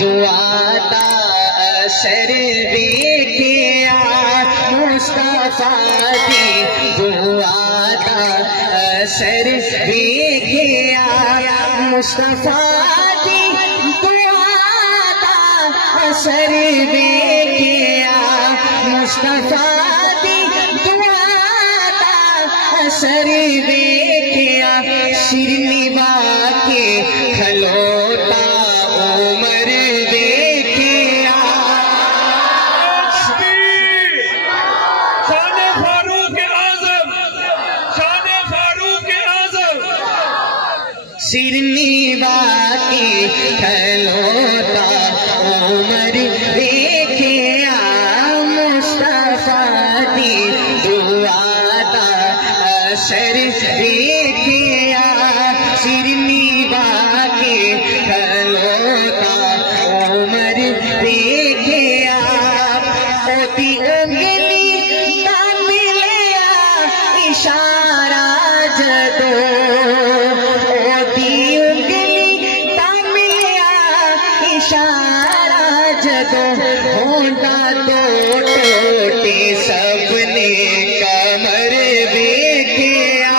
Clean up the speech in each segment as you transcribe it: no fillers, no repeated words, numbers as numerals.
दुआ दा असर देखिया मुस्तफा दी दुआ दा असर देखिया मुस्तफा दी दुआ दा असर देखिया मुस्तफा दी दुआ दा असर देखिया सिर निभा के खलोता उमर देखिया शान फारूक आज़म सिर निभा के खलोता उमर देखिया मुस्तफा दी दुआ दा असर देखिया सिर निभा के खलोता उमर देखिया ओती उंगली ना मिलिया इशारा जदो ओती उंगली ना मिलिया इशारा जदो होंदा तो टोटे सबने कमर देखिया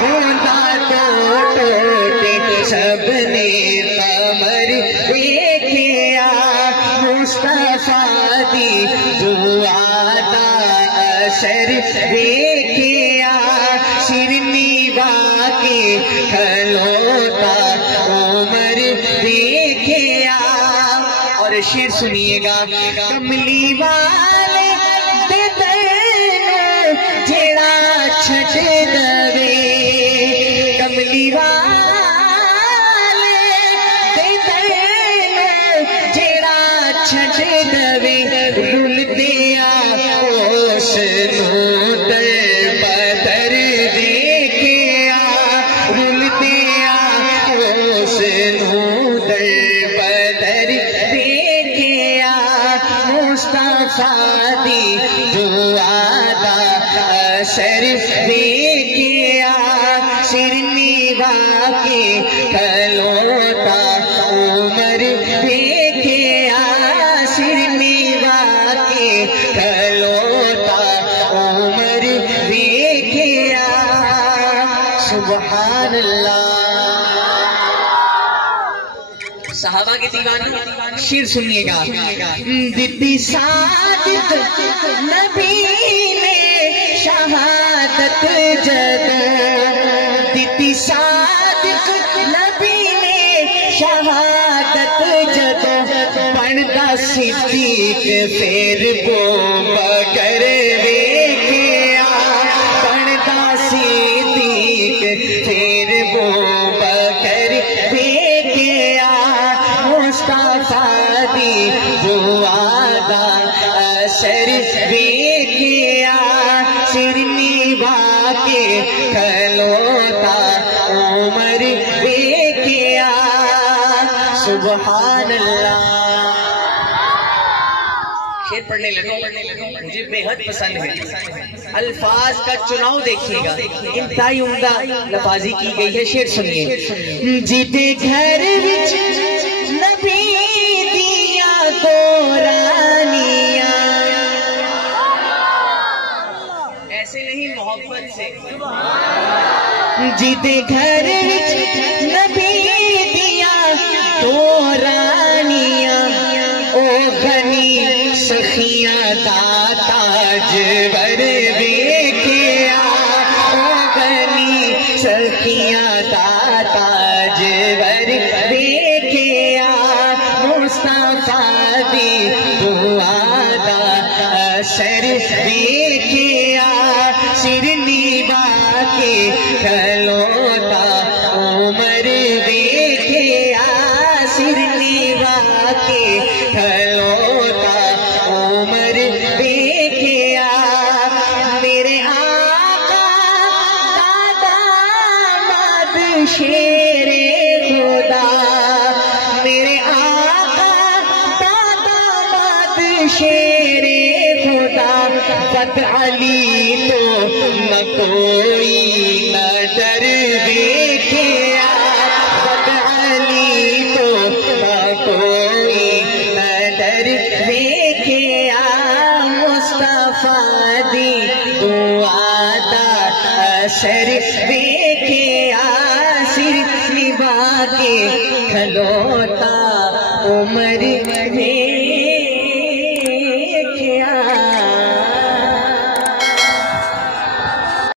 होंदा तो टोटे सबने कमर देखिया मुस्तफा दी दुआ दा असर देखिया सिर निभा के खलोता उमर देखिया। और शेर सुनिएगा कमली वाले दे देनो जेड़ा छट दवे कमली वाले दे देनो जेड़ा छट दवे रुल दिया ओस नूदर बदर देखिया रुल दिया ओस नूदर बदर देखिया मुस्तफा दी दुआ दा असर देखिया सिर निभा के खलोता उमर देखिया सिर निभा के खलोता उमर देखिया सुभान अल्लाह। सहाबा के दीवाने शेर सुनिएगा दिती सादिक नबी ने शहादत जदों दिती सादिक नबी ने शहादत जदों बनदा सिद्दीक फिर वो बकर देखिया बनदा सिद्दीक फिर वो बकर देखिया मुस्तफा दी दुआ दा असर देखिया सिर निभा के खलोता उमर देखिया सुभान अल्लाह। शेर पढ़ने लगो मुझे बेहद पसंद है। अल्फाज का चुनाव देखिएगा इंतहाई उम्दा लफाजी की गई है। शेर सुनिए जिते घर विच नबी दिया तो रानियां ऐसे नहीं मोहब्बत से जिते घर विच नबी दिया तो रानियां ओ गनी सखियां दाता जबर देखिया ओ गनी सखियां दाता जबर देखिया मुस्तफा दी दुआ दा असर देखिया सिर निभा के खलोता उमर देखिया सिर निभा के खलोता उमर देखिया मेरे आका दादा माद शेरे खुदा मेरे आका दादा माद शेरे खुदा पत अली तो न कोई नजर देखिया पत अली तो न कोई फादी दुआ दा असर देखे आसिर निभा के खलोता उम्र में